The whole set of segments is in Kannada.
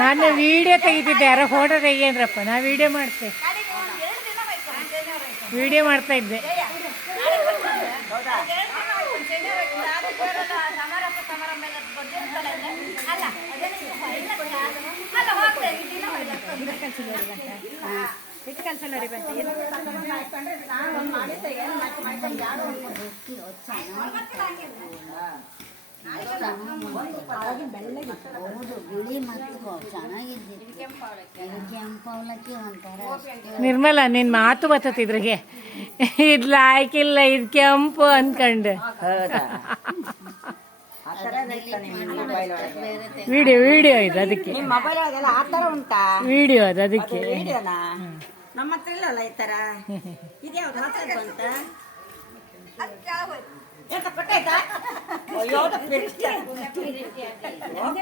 ನಾನು ವಿಡಿಯೋ ತೆಗಿತಿದ್ದೆ, ಯಾರೋ ಫೋಟೋ ತೆಗಿಯನ್ರಪ್ಪ, ನಾ ವಿಡಿಯೋ ಮಾಡ್ತೆ, ವಿಡಿಯೋ ಮಾಡ್ತಾ ಇದ್ದೆ. ನಿರ್ಮಲ, ನಿನ್ ಮಾತು ಬರ್ತತಿದ್ರಿಗೆ, ಇದ್ ಲಾಯ್ಕಿಲ್ಲ, ಇದ್ ಕೆಂಪು ಅನ್ಕಂಡು. ವಿಡಿಯೋ ಇದು, ಅದಕ್ಕೆ ವಿಡಿಯೋ ಅದು, ಅದಕ್ಕೆ ನಮ್ಮ ಹತ್ರ ಇಲ್ಲಲ್ಲ ಈ ತರ. ಇದ್ಯಾವ್ದು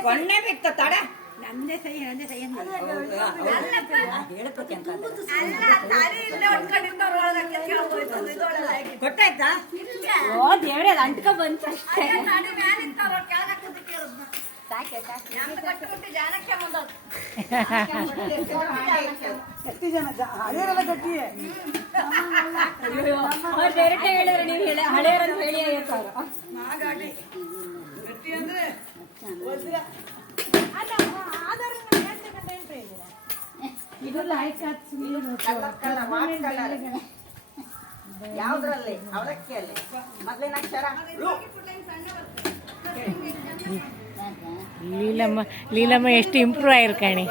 ಕೊನ್ನೆ ಬಿತ್ತು ತಡ. ನಂದೇ ಸಹಿ ಗೊತ್ತಾಯ್ತಾ? ಅಂಟ್ಕೊ ಬಂತು ಹೇಳಿದ್ರೆ ನೀವು ಹಳೆಯರನ್ನು ಹೇಳಿ ಯಾವ್ದ್ರಲ್ಲಿ? ಅವಲಕ್ಕಿಯಲ್ಲಿ ಮೊದಲಿನ ಅಕ್ಷರ ಲೀಲಮ್ಮ ಎಷ್ಟು ಇಂಪ್ರೂವ್ ಆಗಿರ್ಕಾಣಿ.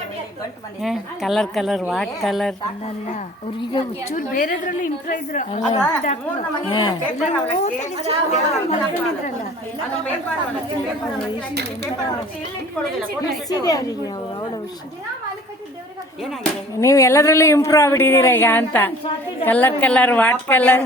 ಕಲರ್ ವಾಟ್ ಕಲರ್ ಅವ್ರಿಗೆ ಚೂರು ಬೇರೆದ್ರಲ್ಲಿ ಇಂಪ್ರೂವ್ ಇದ್ರು. ನೀವು ಎಲ್ಲದ್ರಲ್ಲೂ ಇಂಪ್ರೂವ್ ಆಗ್ಬಿಟ್ಟಿದ್ದೀರಾ ಈಗ ಅಂತ. Colour what colour